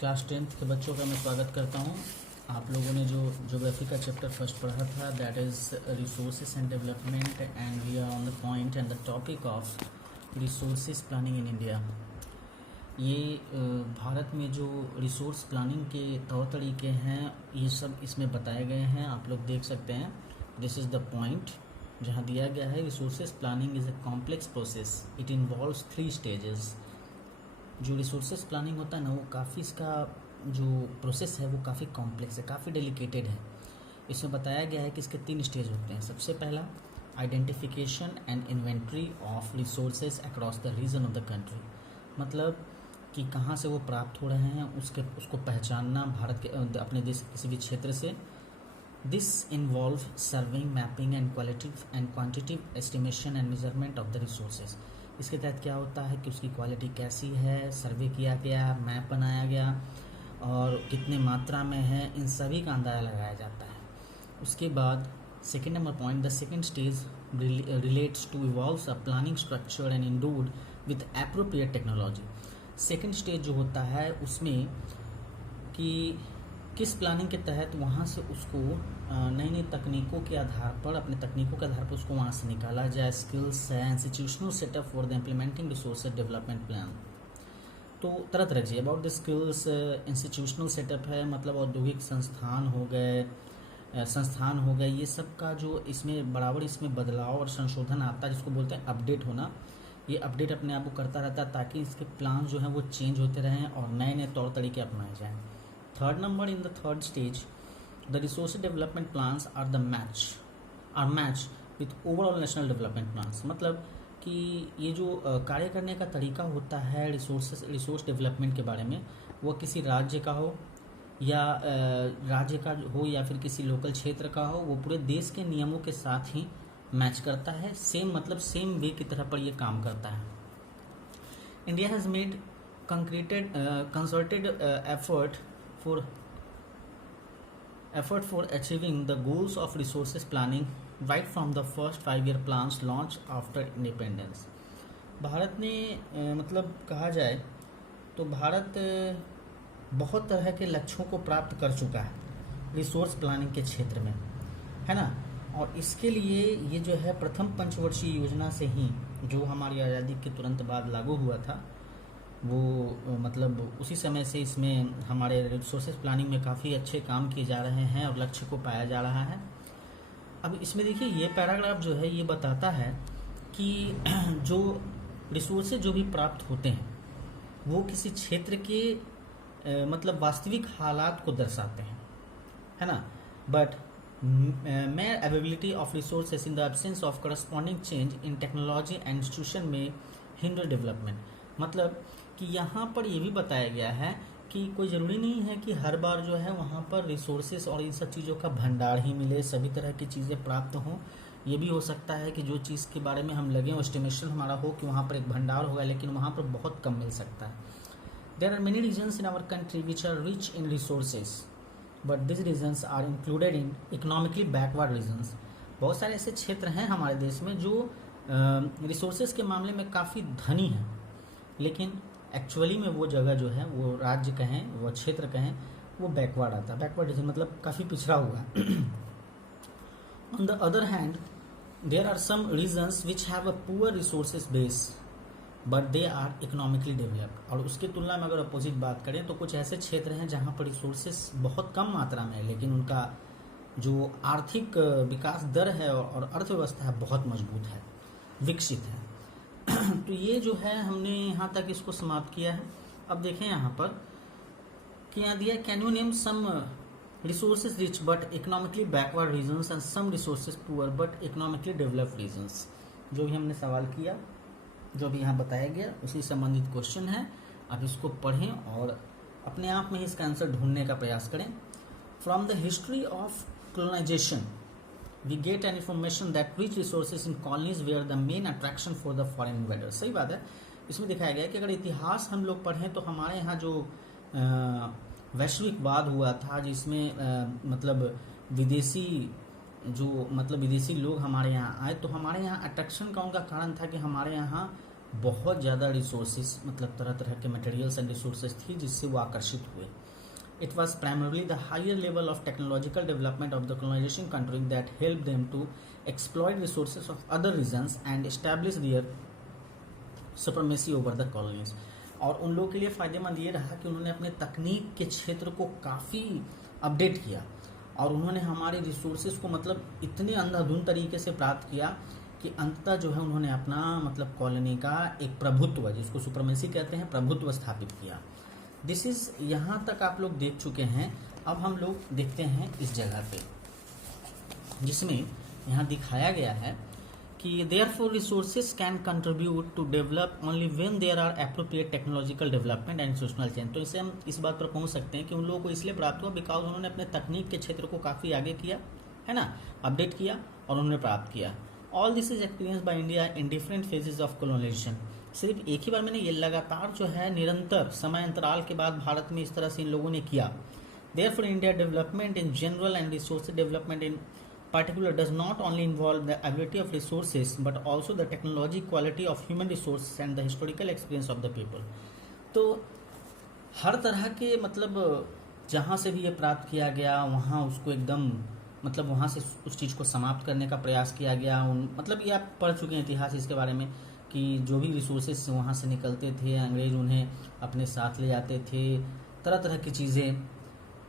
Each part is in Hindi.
क्लास 10th के बच्चों का मैं स्वागत करता हूं। आप लोगों ने जो ज्योग्राफी का चैप्टर फर्स्ट पढ़ा था, that is resources and development, and we are on the point and the topic of resources planning in India. ये भारत में जो रिसोर्स प्लानिंग के तौर तरीके हैं, ये सब इसमें बताए गए हैं। आप लोग देख सकते हैं, दिस इज़ द पॉइंट जहाँ दिया गया है, resources planning is a complex process, it involves 3 stages. जो रिसोर्सेज प्लानिंग होता है ना, वो काफ़ी, इसका जो प्रोसेस है वो काफ़ी कॉम्प्लेक्स है, काफ़ी डेलिकेटेड है। इसमें बताया गया है कि इसके 3 स्टेज होते हैं। सबसे पहला, identification and inventory of resources across the region of the country, मतलब कि कहाँ से वो प्राप्त हो रहे हैं, उसको पहचानना भारत के अपने देश के किसी भी क्षेत्र से। This involve surveying, mapping and qualitative and quantitative estimation and measurement of the resources. इसके तहत क्या होता है कि उसकी क्वालिटी कैसी है, सर्वे किया गया, मैप बनाया गया और कितने मात्रा में है, इन सभी का अंदाज़ा लगाया जाता है। उसके बाद second number point, the second stage relates to evolve a planning structure and endued with appropriate technology. Second stage जो होता है उसमें कि किस प्लानिंग के तहत वहाँ से उसको नई नई तकनीकों के आधार पर, अपने तकनीकों के आधार पर उसको वहाँ से निकाला जाए। स्किल्स है, institutional setup for the implementing resource development plan. तो तरह तरह की about the skills, institutional setup है, मतलब औद्योगिक संस्थान हो गए, ये सब का जो इसमें बराबर इसमें बदलाव और संशोधन आता है, जिसको बोलते हैं अपडेट होना। ये अपडेट अपने आप को करता रहता है ताकि इसके प्लान जो हैं वो चेंज होते रहें और नए नए तौर तरीके अपनाए जाएँ। Third number, in the third stage the resource development plans are match with overall national development plans, मतलब कि ये जो कार्य करने का तरीका होता है रिसोर्स डेवलपमेंट के बारे में, वो किसी राज्य का हो या या फिर किसी लोकल क्षेत्र का हो, वो पूरे देश के नियमों के साथ ही मैच करता है। सेम, मतलब सेम वे की तरह पर ये काम करता है। India has made concerted effort for achieving the goals of resources planning right from the first 5-year plans launched after independence। Bharat ने मतलब कहा जाए तो भारत बहुत तरह के लक्ष्यों को प्राप्त कर चुका है रिसोर्स प्लानिंग के क्षेत्र में, है ना। और इसके लिए ये जो है प्रथम पंचवर्षीय योजना से ही, जो हमारी आज़ादी के तुरंत बाद लागू हुआ था, वो मतलब उसी समय से इसमें हमारे रिसोर्सेज प्लानिंग में काफ़ी अच्छे काम किए जा रहे हैं और लक्ष्य को पाया जा रहा है। अब इसमें देखिए, ये पैराग्राफ जो है ये बताता है कि जो रिसोर्सेज जो भी प्राप्त होते हैं वो किसी क्षेत्र के मतलब वास्तविक हालात को दर्शाते हैं, है ना। But mere availability of resources in the absence of corresponding change in technology and institution में hinder development, मतलब कि यहाँ पर ये भी बताया गया है कि कोई ज़रूरी नहीं है कि हर बार जो है वहाँ पर रिसोर्सेस और इन सब चीज़ों का भंडार ही मिले, सभी तरह की चीज़ें प्राप्त हों। ये भी हो सकता है कि जो चीज़ के बारे में हम लगे, एस्टिमेशन हमारा हो कि वहाँ पर एक भंडार होगा, लेकिन वहाँ पर बहुत कम मिल सकता है। There are many regions in our country which are rich in resources but this regions are included in economically backward regions. बहुत सारे ऐसे क्षेत्र हैं हमारे देश में जो रिसोर्सेज के मामले में काफ़ी धनी हैं, लेकिन एक्चुअली में वो जगह जो है, वो राज्य कहें, वो क्षेत्र कहें, वो बैकवर्ड आता है। बैकवर्ड रीजन मतलब काफ़ी पिछड़ा हुआ है। On the other hand there are some regions which have a poor resources base but they are economically developed. और उसकी तुलना में अगर अपोजिट बात करें तो कुछ ऐसे क्षेत्र हैं जहाँ पर रिसोर्सेज बहुत कम मात्रा में है, लेकिन उनका जो आर्थिक विकास दर है और अर्थव्यवस्था है बहुत मजबूत है, विकसित है। तो ये जो है हमने यहाँ तक इसको समाप्त किया है। अब देखें यहाँ पर कि यहाँ दिया, can you name some resources rich but economically backward regions and some resources poor but economically developed regions. जो भी हमने सवाल किया, जो भी यहाँ बताया गया, उसी संबंधित क्वेश्चन है। आप इसको पढ़ें और अपने आप में ही इसका आंसर ढूंढने का प्रयास करें। From the history of colonization we get an information that rich resources in colonies were the main attraction for the foreign invaders। सही बात है। इसमें दिखाया गया कि अगर इतिहास हम लोग पढ़ें तो हमारे यहाँ जो वैश्विकवाद हुआ था, जिसमें मतलब विदेशी लोग हमारे यहाँ आए, तो हमारे यहाँ अट्रैक्शन का उनका कारण था कि हमारे यहाँ बहुत ज़्यादा रिसोर्सेज मतलब तरह तरह के मटेरियल्स एंड रिसोर्सेज थी जिससे वो आकर्षित हुए. It was primarily the higher level of technological development of the colonization country that helped them to exploit resources of other regions and establish their supremacy over the colonies. और उन लोगों के लिए फ़ायदेमंद ये रहा कि उन्होंने अपने तकनीक के क्षेत्र को काफ़ी अपडेट किया और उन्होंने हमारे रिसोर्सेज को मतलब इतने अंधाधुंध तरीके से प्राप्त किया कि अंततः जो है उन्होंने अपना मतलब कॉलोनी का एक प्रभुत्व, जिसको सुप्रमेसी कहते हैं, प्रभुत्व स्थापित किया. दिस इज, यहाँ तक आप लोग देख चुके हैं. अब हम लोग देखते हैं इस जगह पे जिसमें यहाँ दिखाया गया है कि therefore resources can contribute to develop only when there are appropriate technological development and institutional change. तो इससे हम इस बात पर पहुँच सकते हैं कि उन लोगों को इसलिए प्राप्त हुआ बिकॉज उन्होंने अपने तकनीक के क्षेत्र को काफ़ी आगे किया है ना, अपडेट किया और उन्होंने प्राप्त किया. All this is experience by India in different phases of colonisation. सिर्फ एक ही बार मैंने ये लगातार जो है निरंतर समय अंतराल के बाद भारत में इस तरह से इन लोगों ने किया. Therefore India development in general and resource development in particular does not only involve the ability of resources but also the technology, quality of human resources and the historical experience of the people. तो हर तरह के मतलब जहाँ से भी ये प्राप्त किया गया वहाँ उसको एकदम मतलब वहाँ से उस चीज़ को समाप्त करने का प्रयास किया गया. मतलब ये आप पढ़ चुके हैं इतिहास इसके बारे में कि जो भी रिसोर्सेज वहाँ से निकलते थे अंग्रेज उन्हें अपने साथ ले जाते थे, तरह तरह की चीज़ें.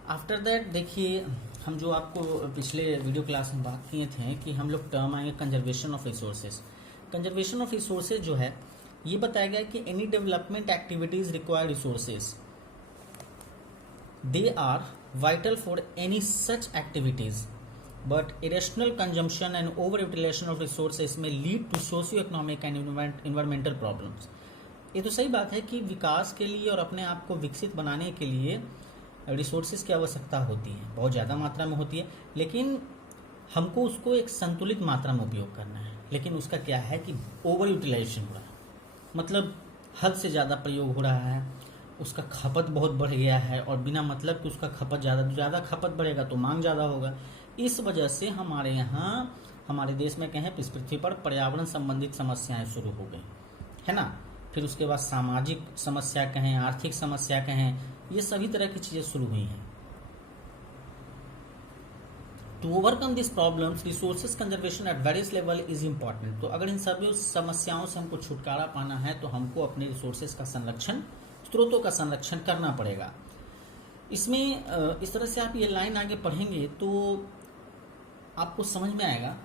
आफ्टर दैट देखिए हम जो आपको पिछले वीडियो क्लास में बात किए थे कि हम लोग टर्म आएंगे conservation of resources. Conservation of resources जो है ये बताया गया कि any development activities require resources, they are vital for any such activities but irrational consumption and over utilization of resources में lead to socio economic and environmental problems. ये तो सही बात है कि विकास के लिए और अपने आप को विकसित बनाने के लिए रिसोर्सेज की आवश्यकता होती है, बहुत ज़्यादा मात्रा में होती है, लेकिन हमको उसको एक संतुलित मात्रा में उपयोग करना है. लेकिन उसका क्या है कि ओवर यूटिलाइजेशन हो रहा है, मतलब हद से ज़्यादा प्रयोग हो रहा है, उसका खपत बहुत बढ़ गया है और बिना मतलब कि उसका खपत ज़्यादा खपत बढ़ेगा तो मांग ज़्यादा होगा. इस वजह से हमारे यहाँ हमारे देश में कहें इस पृथ्वी पर पर्यावरण संबंधित समस्याएं शुरू हो गई है ना. फिर उसके बाद सामाजिक समस्या कहें, आर्थिक समस्या कहें, ये सभी तरह की चीज़ें शुरू हुई हैं. To overcome this problems resources conservation at various level is important. तो अगर इन सभी समस्याओं से हमको छुटकारा पाना है तो हमको अपने रिसोर्सेज का संरक्षण, स्रोतों का संरक्षण करना पड़ेगा. इसमें इस तरह से आप ये लाइन आगे पढ़ेंगे तो आपको समझ में आएगा.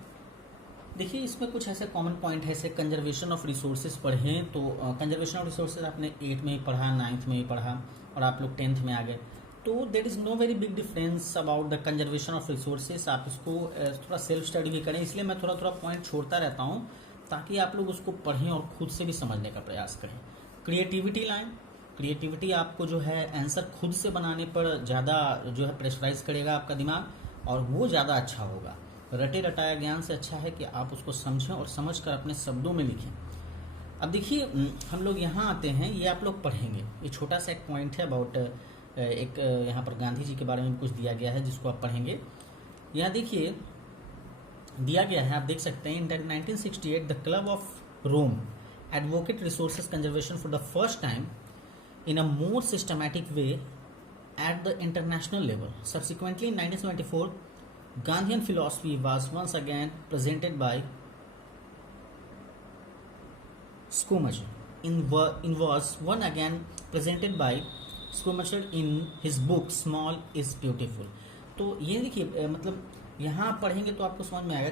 देखिए इसमें कुछ ऐसे कॉमन पॉइंट है, ऐसे कंजर्वेशन ऑफ रिसोर्सेज पढ़ें तो कंजर्वेशन ऑफ रिसोर्सेज आपने 8 में ही पढ़ा, 9th में ही पढ़ा और आप लोग 10th में आ गए. तो there is no very big difference about the conservation of resources. आप इसको थोड़ा सेल्फ स्टडी भी करें, इसलिए मैं थोड़ा थोड़ा पॉइंट छोड़ता रहता हूँ ताकि आप लोग उसको पढ़ें और खुद से भी समझने का प्रयास करें. क्रिएटिविटी लाएं. क्रिएटिविटी आपको जो है आंसर खुद से बनाने पर ज़्यादा जो है प्रेशराइज करेगा आपका दिमाग और वो ज़्यादा अच्छा होगा. रटे रटाया ज्ञान से अच्छा है कि आप उसको समझें और समझ कर अपने शब्दों में लिखें. अब देखिए हम लोग यहाँ आते हैं, ये आप लोग पढ़ेंगे. ये छोटा सा एक पॉइंट है अबाउट एक यहाँ पर गांधी जी के बारे में कुछ दिया गया है जिसको आप पढ़ेंगे. यहाँ देखिए दिया गया है, आप देख सकते हैं. In 1968 the club of Rome advocate resources conservation for the first time in a more systematic way at the international level. Subsequently, in 1974, Gandhian philosophy was once again presented by Schumacher. Was one again presented by Schumacher in his book Small is Beautiful. तो ये देखिए मतलब यहाँ पढ़ेंगे तो आपको समझ में आएगा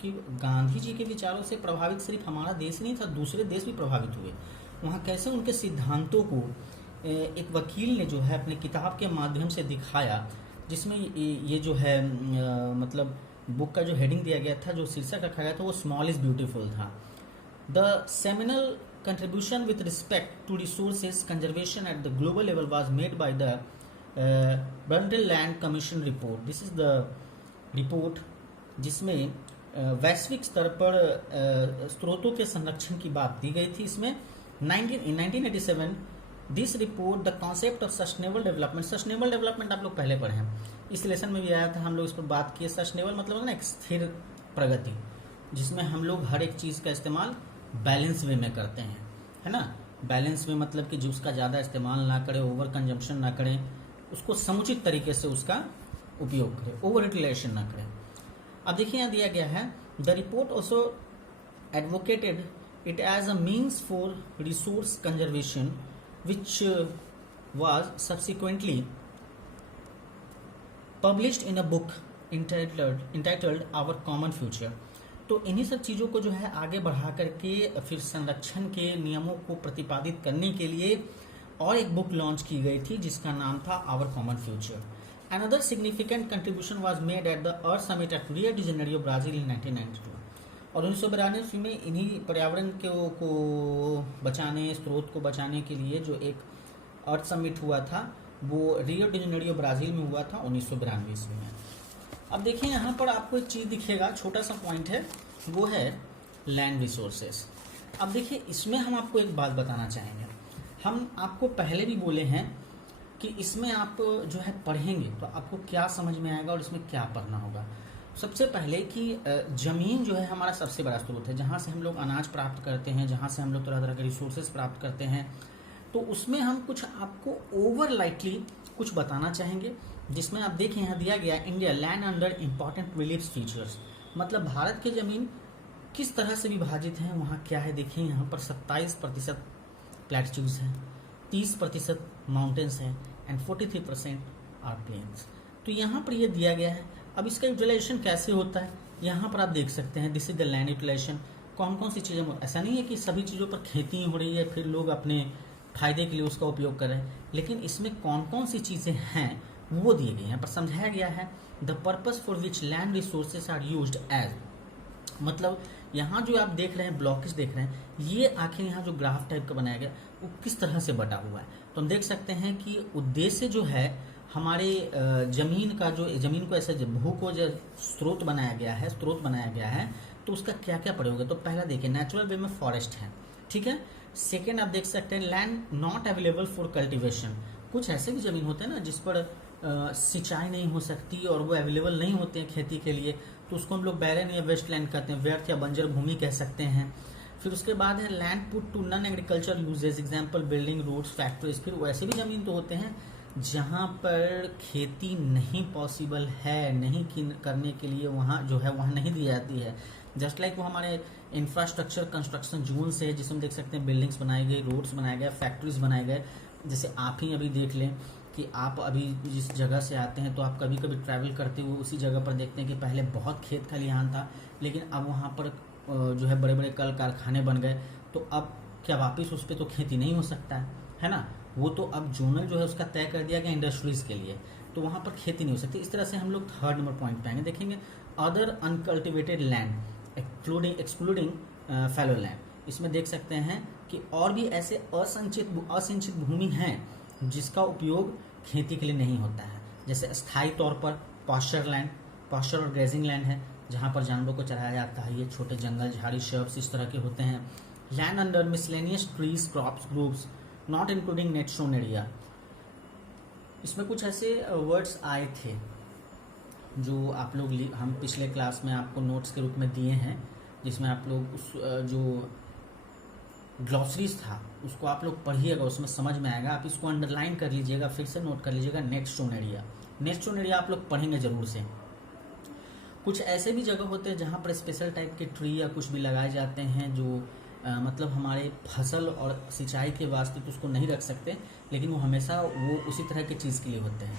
कि गांधी जी के विचारों से प्रभावित सिर्फ हमारा देश नहीं था, दूसरे देश भी प्रभावित हुए. वहाँ कैसे उनके सिद्धांतों को एक वकील ने जो है अपने किताब के माध्यम से दिखाया, जिसमें ये जो है मतलब बुक का जो हेडिंग दिया गया था, जो शीर्षक रखा गया था वो स्मॉल इज़ ब्यूटीफुल था. The seminal contribution with respect to resources conservation at the global level was made by the Brundtland commission report. This is the report जिसमें वैश्विक स्तर पर स्रोतों के संरक्षण की बात दी गई थी. इसमें 1987 this report the concept of sustainable development. Sustainable development आप लोग पहले पढ़े हैं, इस लेसन में भी आया था, हम लोग इस पर बात किए. सस्टेनेबल मतलब ना एक स्थिर प्रगति जिसमें हम लोग हर एक चीज़ का इस्तेमाल बैलेंस वे में करते हैं. है ना। बैलेंस में मतलब कि जो उसका ज़्यादा इस्तेमाल ना करें, ओवर कंजम्पशन ना करें, उसको समुचित तरीके से उसका उपयोग करें, ओवर यूटिलाइजेशन ना करें। अब देखिए यहाँ दिया गया है, the report also advocated it as a means for resource conservation which was subsequently published in a book entitled Our Common Future। तो इन्हीं सब चीज़ों को जो है आगे बढ़ा करके फिर संरक्षण के नियमों को प्रतिपादित करने के लिए और एक बुक लॉन्च की गई थी जिसका नाम था our common future. Another significant contribution was made at the Earth Summit at Rio de Janeiro, Brazil in 1992। और 1992 में इन्हीं पर्यावरण को बचाने, स्रोत को बचाने के लिए जो एक अर्थ समिट हुआ था वो रियो डी जेनेरियो ब्राज़ील में हुआ था 1992 ईस्वी में। अब देखिए यहाँ पर आपको एक चीज़ दिखेगा, छोटा सा पॉइंट है, वो है लैंड रिसोर्सेस। अब देखिए इसमें हम आपको एक बात बताना चाहेंगे, हम आपको पहले भी बोले हैं कि इसमें आप जो है पढ़ेंगे तो आपको क्या समझ में आएगा और इसमें क्या पढ़ना होगा। सबसे पहले कि ज़मीन जो है हमारा सबसे बड़ा स्रोत है, जहाँ से हम लोग अनाज प्राप्त करते हैं, जहाँ से हम लोग तरह तरह के रिसोर्सेज प्राप्त करते हैं। तो उसमें हम कुछ आपको ओवर लाइटली कुछ बताना चाहेंगे, जिसमें आप देखें यहाँ दिया गया India land under important relief features. मतलब भारत की ज़मीन किस तरह से विभाजित है, वहाँ क्या है। देखिए यहाँ पर 27% प्लेट्यूज हैं, 30% माउंटेन्स हैं एंड 43% आर प्लेन्स। तो यहाँ पर ये दिया गया है। अब इसका यूटिलाइजेशन कैसे होता है यहाँ पर आप देख सकते हैं, this is the land utilisation. कौन कौन सी चीज़ें, ऐसा नहीं है कि सभी चीज़ों पर खेती हो रही है फिर लोग अपने फायदे के लिए उसका उपयोग कर रहे हैं, लेकिन इसमें कौन कौन सी चीज़ें हैं वो दिए गए हैं, पर समझाया गया है। The purpose for which land resources are used as, मतलब यहाँ जो आप देख रहे हैं ब्लॉकेज देख रहे हैं, ये आखिर यहाँ जो ग्राफ टाइप का बनाया गया वो किस तरह से बटा हुआ है। तो हम देख सकते हैं कि उद्देश्य जो है हमारे जमीन का, जो जमीन को ऐसे भू को जो स्रोत बनाया गया है, तो उसका क्या क्या प्रयोग है। तो पहला देखिए नेचुरल वे में फॉरेस्ट है, ठीक है। सेकेंड आप देख सकते हैं land not available for cultivation. कुछ ऐसे भी जमीन होते हैं ना जिस पर सिंचाई नहीं हो सकती और वो अवेलेबल नहीं होते हैं खेती के लिए, तो उसको हम लोग बैरन या वेस्ट लैंड कहते हैं, व्यर्थ या बंजर भूमि कह सकते हैं। फिर उसके बाद है land put to non agriculture uses, example building, roads, factories. फिर वैसे भी जमीन तो होते हैं जहाँ पर खेती नहीं पॉसिबल है, नहीं करने के लिए वहाँ जो है वहाँ नहीं दी जाती है। जस्ट लाइक वो हमारे इंफ्रास्ट्रक्चर कंस्ट्रक्शन जोन से, जिसमें देख सकते हैं बिल्डिंग्स बनाए गए, रोड्स बनाए गए, फैक्ट्रीज बनाए गए। जैसे आप ही अभी देख लें कि आप अभी जिस जगह से आते हैं तो आप कभी कभी ट्रैवल करते हुए उसी जगह पर देखते हैं कि पहले बहुत खेत खलिहान था, लेकिन अब वहाँ पर जो है बड़े बड़े कल कारखाने बन गए, तो अब क्या वापस उस पर तो खेती नहीं हो सकता है ना। वो तो अब जोनल जो है उसका तय कर दिया गया इंडस्ट्रीज के लिए, तो वहाँ पर खेती नहीं हो सकती। इस तरह से हम लोग थर्ड नंबर पॉइंट पे आएंगे, देखेंगे other uncultivated land excluding fallow land. इसमें देख सकते हैं कि और भी ऐसे असिंचित भूमि हैं जिसका उपयोग खेती के लिए नहीं होता है। जैसे स्थायी तौर पर पास्चर और ग्रेजिंग लैंड है, जहाँ पर जानवरों को चराया जाता है। ये छोटे जंगल, झाड़ी, शर्ब्स इस तरह के होते हैं। Land under miscellaneous trees, crops, groups not including net shown area. इसमें कुछ ऐसे वर्ड्स आए थे जो आप लोग हम पिछले क्लास में आपको नोट्स के रूप में दिए हैं, जिसमें आप लोग उस जो ग्लॉसरीज था उसको आप लोग पढ़िएगा, उसमें समझ में आएगा। आप इसको अंडरलाइन कर लीजिएगा, फिर से नोट कर लीजिएगा। नेक्स्ट शोन एरिया आप लोग पढ़ेंगे जरूर से। कुछ ऐसे भी जगह होते हैं जहाँ पर स्पेशल टाइप के ट्री या कुछ भी लगाए जाते हैं जो मतलब हमारे फसल और सिंचाई के वास्ते तो उसको नहीं रख सकते, लेकिन वो हमेशा वो उसी तरह की चीज़ के लिए होते हैं।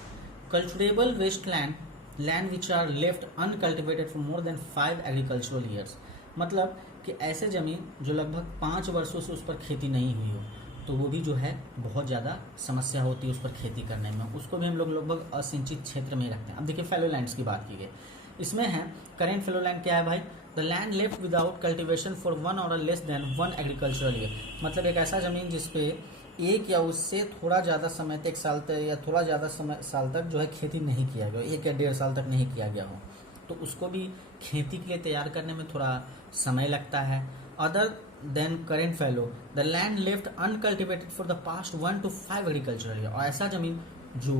Culturable waste land which are left uncultivated for more than 5 agricultural years, मतलब कि ऐसे ज़मीन जो लगभग 5 वर्षों से उस पर खेती नहीं हुई हो, तो वो भी जो है बहुत ज़्यादा समस्या होती है उस पर खेती करने में। उसको भी हम लोग लगभग असिंचित क्षेत्र में रखते हैं। अब देखिए फैलो लैंड्स की बात की गई, इसमें है करेंट फैलो लैंड क्या है भाई, the land left without cultivation for 1 और लेस देन 1 एग्रीकल्चरल ईयर। मतलब एक ऐसा ज़मीन जिसपे एक या उससे थोड़ा ज़्यादा समय तक, 1 साल तक या थोड़ा ज़्यादा साल तक जो है खेती नहीं किया गया, 1 या 1.5 साल तक नहीं किया गया हो, तो उसको भी खेती के लिए तैयार करने में थोड़ा समय लगता है। Other than current fallow the land left uncultivated for the past 1 to 5 agricultural year, और ऐसा ज़मीन जो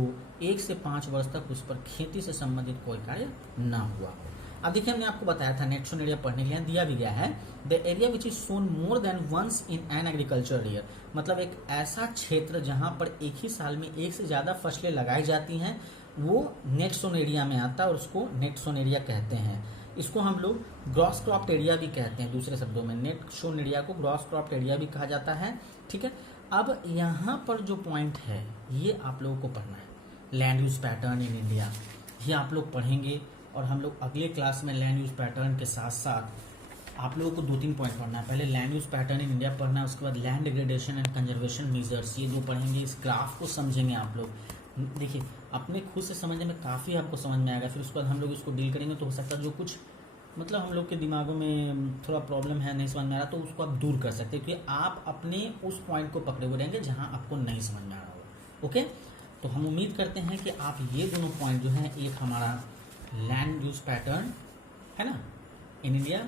1 से 5 वर्ष तक उस पर खेती से संबंधित कोई कार्य ना हुआ हो। अब देखिए हमने आपको बताया था नेट सोन एरिया पढ़ने के लिए दिया भी गया है, the area which is sown more than once in an agriculture year, मतलब एक ऐसा क्षेत्र जहां पर एक ही साल में एक से ज्यादा फसलें लगाई जाती हैं वो नेट सोन एरिया में आता है और उसको नेट सोन एरिया कहते हैं। इसको हम लोग ग्रॉस क्रॉप्ड एरिया भी कहते हैं, दूसरे शब्दों में नेट सोन एरिया को ग्रॉस क्रॉप्ड एरिया भी कहा जाता है। ठीक है, अब यहाँ पर जो पॉइंट है ये आप लोगों को पढ़ना है, land use pattern in India, ये आप लोग पढ़ेंगे। और हम लोग अगले क्लास में लैंड यूज पैटर्न के साथ साथ आप लोगों को 2-3 पॉइंट पढ़ना है। पहले land use pattern in India पढ़ना है, उसके बाद land degradation and conservation measures, ये 2 पढ़ेंगे। इस ग्राफ को समझेंगे आप लोग, देखिए अपने खुद से समझने में काफ़ी आपको समझ में आएगा। फिर उसके बाद हम लोग इसको डील करेंगे, तो हो सकता है जो कुछ मतलब हम लोग के दिमागों में थोड़ा प्रॉब्लम है, नहीं समझ में आ रहा, तो उसको आप दूर कर सकते हैं, क्योंकि आप अपने उस पॉइंट को पकड़े हुए रहेंगे जहाँ आपको नहीं समझ में आ रहा होगा। ओके, तो हम उम्मीद करते हैं कि आप ये दोनों पॉइंट जो हैं, एक हमारा लैंड यूज पैटर्न है ना इन इंडिया,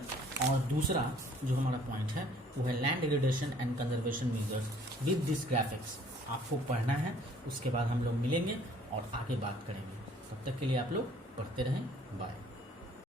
और दूसरा जो हमारा पॉइंट है वो है land degradation and conservation measures with this graphics, आपको पढ़ना है। उसके बाद हम लोग मिलेंगे और आगे बात करेंगे। तब तक के लिए आप लोग पढ़ते रहें, बाय।